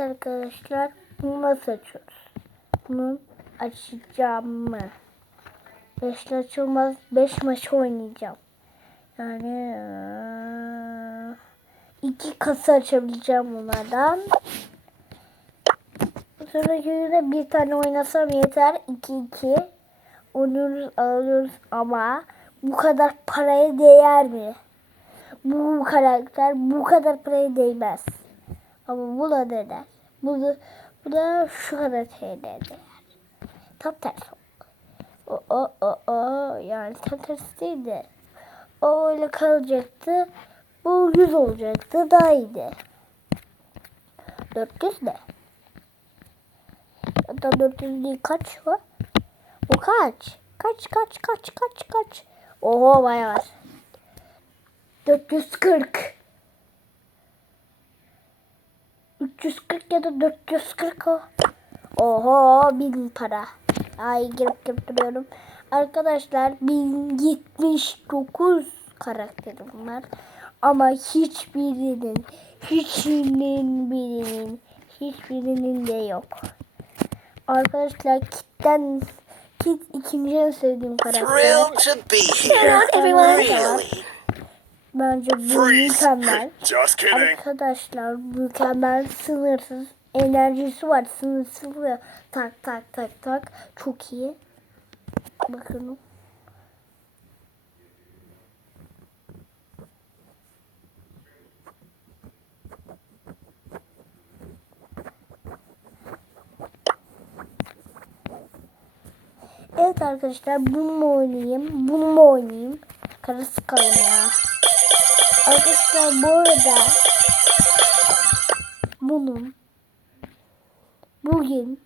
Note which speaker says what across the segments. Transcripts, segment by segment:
Speaker 1: Arkadaşlar bunu nasıl açıyoruz? Bunu açacağım mı? Beşli açılmaz. Beş maç oynayacağım. Yani iki kasa açabileceğim bunlardan. Sonraki günde bir tane oynasam yeter. 2-2 oynuyoruz alıyoruz ama bu kadar paraya değer mi? Bu karakter bu kadar paraya değmez. Ama bu da değer. Bu da, bu da şu kadar TL değer. Tam tersi. O, o, o, o. Yani tam tersi değil de. O öyle kalacaktı. Bu 100 olacaktı. Daha iyiydi. 400 ne? Hatta 400 değil kaç var? O kaç? Kaç kaç kaç kaç kaç? Oho bayağı var. 440. 340 ya da 440 o. Oho bin para. Ay girip girip duruyorum. Arkadaşlar 1079 karakterim var. Ama hiçbirinin, hiçbirinin birinin, hiçbirinin de yok. Arkadaşlar kitten kit ikinci en sevdiğim karakter.
Speaker 2: Thrilled to be here.
Speaker 1: Hello, everyone.
Speaker 2: Really?
Speaker 1: Bence bu mükemmel.
Speaker 3: Just kidding.
Speaker 1: Arkadaşlar mükemmel sınırsız enerjisi var. Sınırsız ve tak tak tak tak. Çok iyi. Bakın. Evet arkadaşlar bunu mu oynayayım? Bunu mu oynayayım? Karısı kalın ya. Arkadaşlar bu arada bunun bugün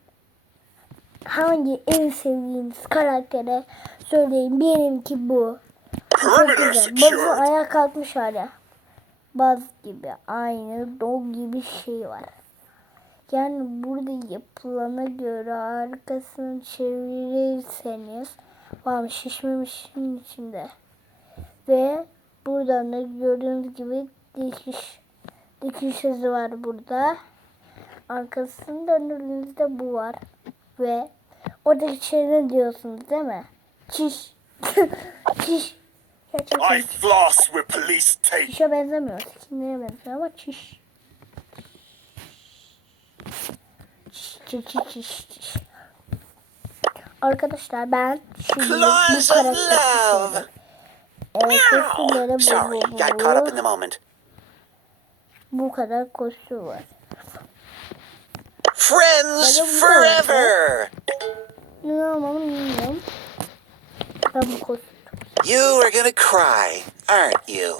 Speaker 1: hangi en sevdiğiniz karaktere söyleyin. Benimki bu. Çok güzel. Bakın
Speaker 3: secured.
Speaker 1: ayağa kalkmış hala. Baz gibi aynı dog gibi şey var. Yani burada yapılana göre arkasını çevirirseniz var şişmemişin içinde. Ve buradan da gördüğünüz gibi dikiş dikiş izi var burada. Arkasını döndürdüğünüzde bu var. Ve oradaki şey ne diyorsunuz değil mi? Çiş. Çiş.
Speaker 3: I floss with police tape.
Speaker 1: çişe benzemiyor. Kimlere benziyor ama çiş. Çiş, çiş, çiş, çiş, çiş. Arkadaşlar ben şimdi bu karakteri
Speaker 2: love.
Speaker 1: sevdim. Evet, resimlere bu,
Speaker 2: Sorry, got caught up in the moment.
Speaker 1: bu kadar kostüm var.
Speaker 2: Friends
Speaker 1: Benim
Speaker 2: forever.
Speaker 1: Ne bilmiyorum. Ben bu kostüm.
Speaker 2: You are gonna cry, aren't you?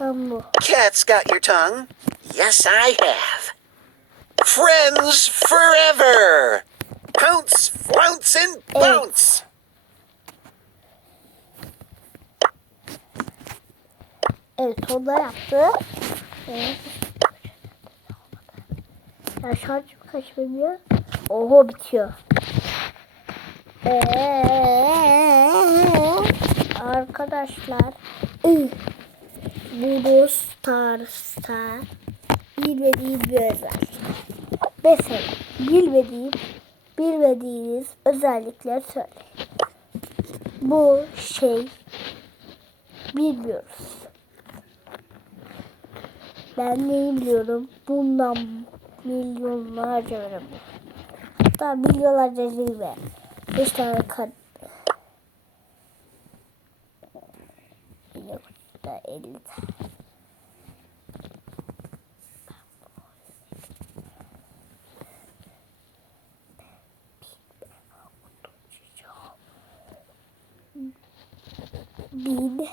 Speaker 1: Ben bu.
Speaker 2: Cat's got your tongue? Yes, I have. Friends forever. Pounce, flounce, and bounce.
Speaker 1: Evet o da yaptı. Evet. Ya şarj kaç veriyor? Oho bitiyor. Eee, arkadaşlar bu Stars'ta bilmediğim bir özellik. Mesela bilmediğim bilmediğiniz özellikler söyleyin. Bu şey bilmiyoruz. Ben neyi biliyorum? Bundan milyonlarca verebilirim. Hatta milyonlarca değil be. 5 tane kad... Yok da 50 tane. Bin.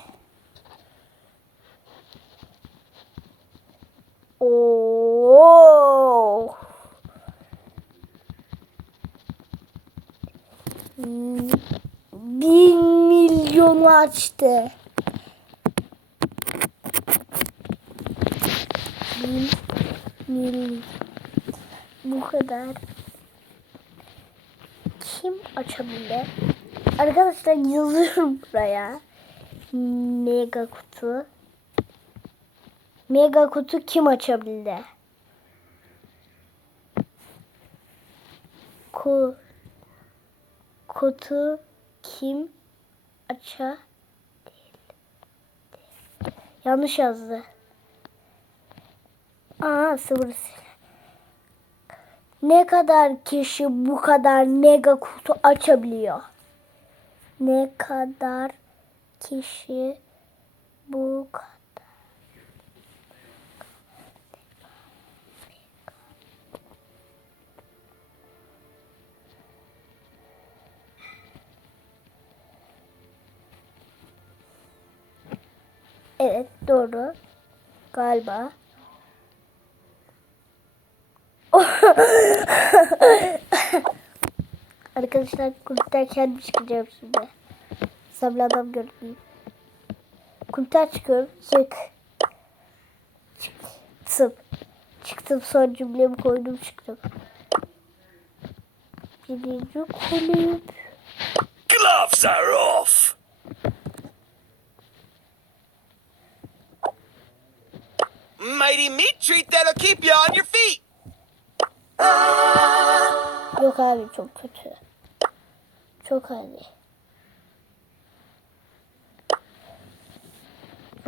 Speaker 1: Hmm, Bin milyonu açtı. Bin milyon. Bu kadar. Kim açabilir? Arkadaşlar yazıyorum buraya. Mega kutu. Mega kutu kim açabildi? ku, kutu kim aça Yanlış yazdı. Aa sıfır. Ne kadar kişi bu kadar mega kutu açabiliyor? Ne kadar kişi bu kadar Evet doğru. Galiba. Arkadaşlar kulüpten kendim çıkacağım şimdi. Sabri adam görmeyeyim. Kulüpten çıkıyorum. Çık. Çıktım. Çıktım son cümlemi koydum çıktım. Birinci kulüp.
Speaker 3: Gloves are off.
Speaker 2: Mighty meat treat that'll keep you on your feet.
Speaker 1: Yok abi çok kötü. Çok hadi.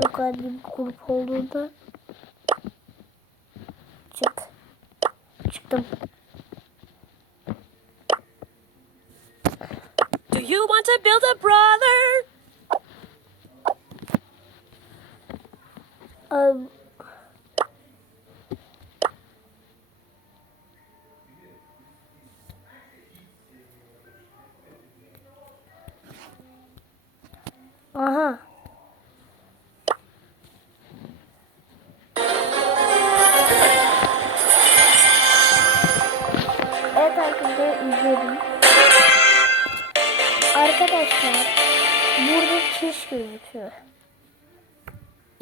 Speaker 1: Çok hadi bir grup olduğunda çık. Çıktım.
Speaker 4: Do you want to build a brother?
Speaker 1: Um,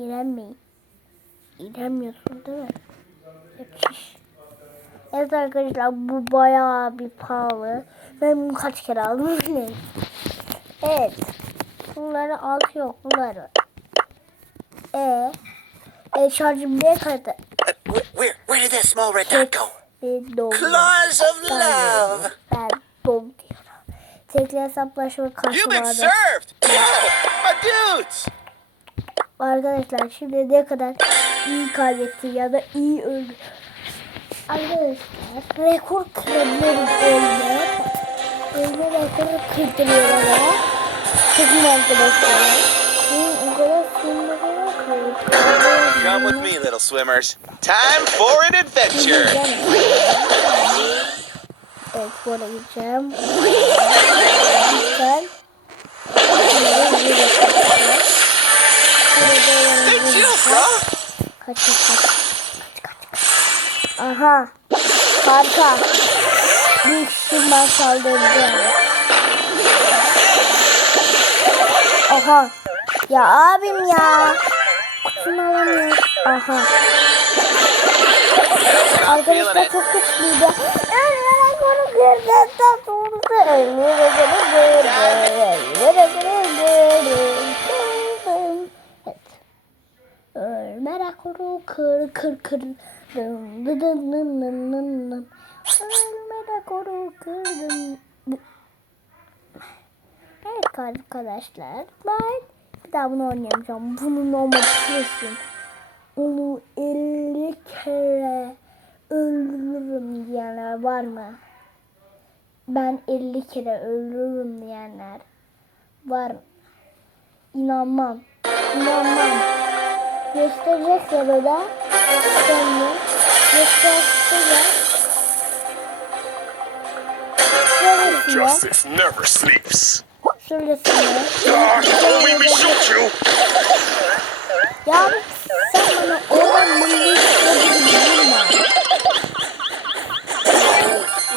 Speaker 1: İnanmayın. İnanmıyorsun değil mi? Yapış. Evet arkadaşlar bu bayağı bir pahalı. Ben bunu kaç kere aldım bilmiyorum. Evet. Bunları altı yok bunları. E, e şarjım ne kadar?
Speaker 2: Uh, where, where, did that small red dot go? Claws of love.
Speaker 1: Ben dom diyorum. Tekli hesaplaşma
Speaker 2: You've been
Speaker 1: karşıladı.
Speaker 2: served. My dudes.
Speaker 1: Arkadaşlar şimdi ne kadar iyi kaybetti ya da iyi öldü. Arkadaşlar rekor kırabiliyorum ölme. Ölme rekoru kırdırıyorlar. Takım arkadaşlar. Benim o kadar sinirli
Speaker 2: Come with me, little swimmers. Time for an adventure.
Speaker 1: Evet bu arada gideceğim. Lütfen. Kaç kaç kaç. Aha. Harika. Bir kişi ben saldırdı. Aha. Ya abim ya. Kutusunu alamıyor. Aha. Arkadaşlar çok güçlüydü. Ölmeden konu kırdı. Tatlısı ölmeden konu kırdı. Ölmeden konu Ölme rekoru kır kır kır. Dın dı dın dın dın dın dın. Ölme rekoru kırdım. Evet arkadaşlar ben bir daha bunu oynayamayacağım. Bunun olmadı kesin. Onu 50 kere öldürürüm diyenler var mı? Ben 50 kere öldürürüm diyenler var mı? İnanmam. İnanmam. Gösterecekler da. Sonra gösterecekler.
Speaker 3: Justice never sleeps.
Speaker 1: şöylesine.
Speaker 3: Ah, don't make me shoot you.
Speaker 1: Ya sen bana oradan vurma.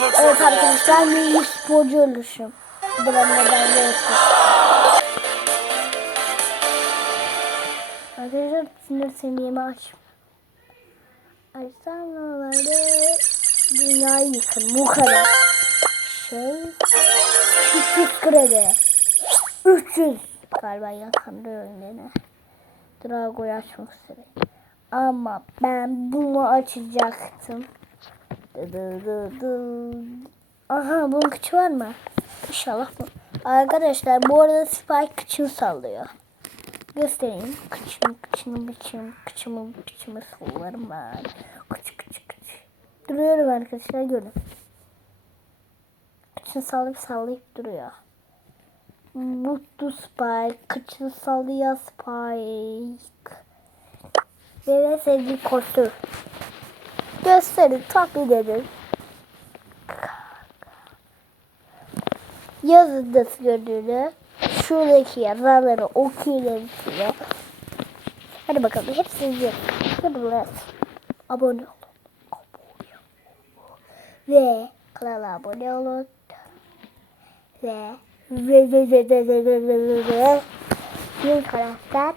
Speaker 3: Looks
Speaker 1: Evet arkadaşlar milli sporcu oluşum. Bu da neden Arkadaşlar sinir seviyemi aç. Açsam normalde dünyayı yıkın. Bu kadar. Şey 300 kredi. 300 galiba yakandırıyorum beni. Drago'yu açmak üzere. Ama ben bunu açacaktım. Aha bunun kıçı var mı? İnşallah bu. Arkadaşlar bu arada Spike kıçını sallıyor. Göstereyim. Kıçını kıçını kıçını kıçımı kıçımı sallarım ben. Kıç kıç kıç. Duruyorum arkadaşlar görün. Kıçını sallayıp sallayıp duruyor. Mutlu Spike. Kıçını sallıyor Spike. Ve sevdiği kostüm. Gösterin taklit edin. Yazın nasıl gördüğünü şuradaki yazarları okuyun size. Hadi bakalım hepsini burası. Abone olun. Abone olun. Ve kanala abone olun. Ve ve ve ve ve ve ve ve ve ve bir karakter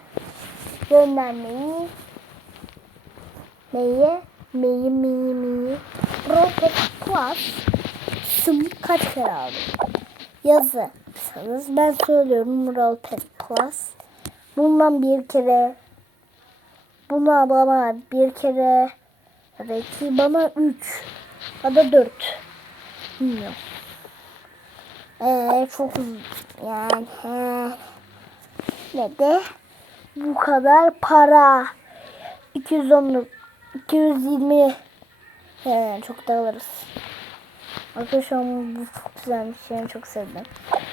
Speaker 1: göndermeyi Meyi, meyi, meyi, meyi. Rocket Plus sım kaç kere aldım? Yazarsanız ben söylüyorum Rocket Plus. Bundan bir kere buna bana bir kere ya da iki bana üç ya da dört bilmiyorum. Ee, çok uzun yani he. ne de bu kadar para 210 220 He, çok da alırız. Arkadaşlar bu çok güzelmiş. Yani çok sevdim.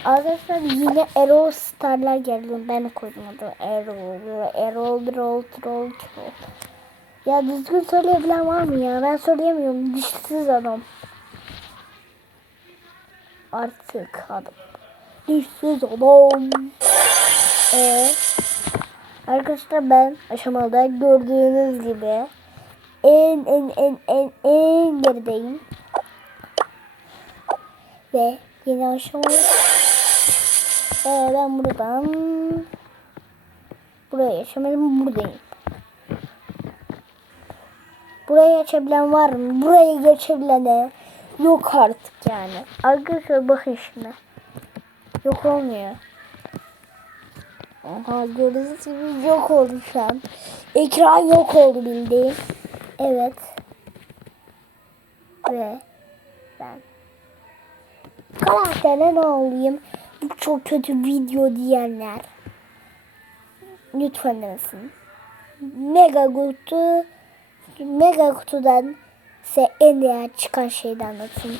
Speaker 1: Arkadaşlar yine Erol Star'lar geldi. Ben koydum adı Erol. Erol, Erol, Troll, Troll. Ya düzgün söyleyebilen var mı ya? Ben söyleyemiyorum. Dişsiz adam. Artık adam. Dişsiz adam. Eee Arkadaşlar ben aşamada gördüğünüz gibi en en en en en gerideyim. Ve yeni aşama ee, ben buradan buraya geçemedim buradayım. Buraya geçebilen var mı? Buraya geçebilene yok artık yani. Arkadaşlar bakın şimdi. Yok olmuyor. Aha gördüğünüz gibi yok oldu şu an. Ekran yok oldu bildiğin. Evet. Ve ben karaktere ne olayım? Bu çok kötü video diyenler. Lütfen demesin. Mega kutu Mega kutudan size en değer çıkan şeyden anlatın.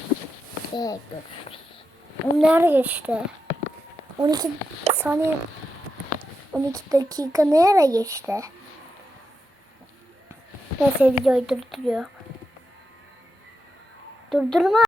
Speaker 1: Evet görüşürüz. O nerede geçti? 12 saniye 12 dakika nereye geçti? Neyse videoyu durduruyor. Durdurma.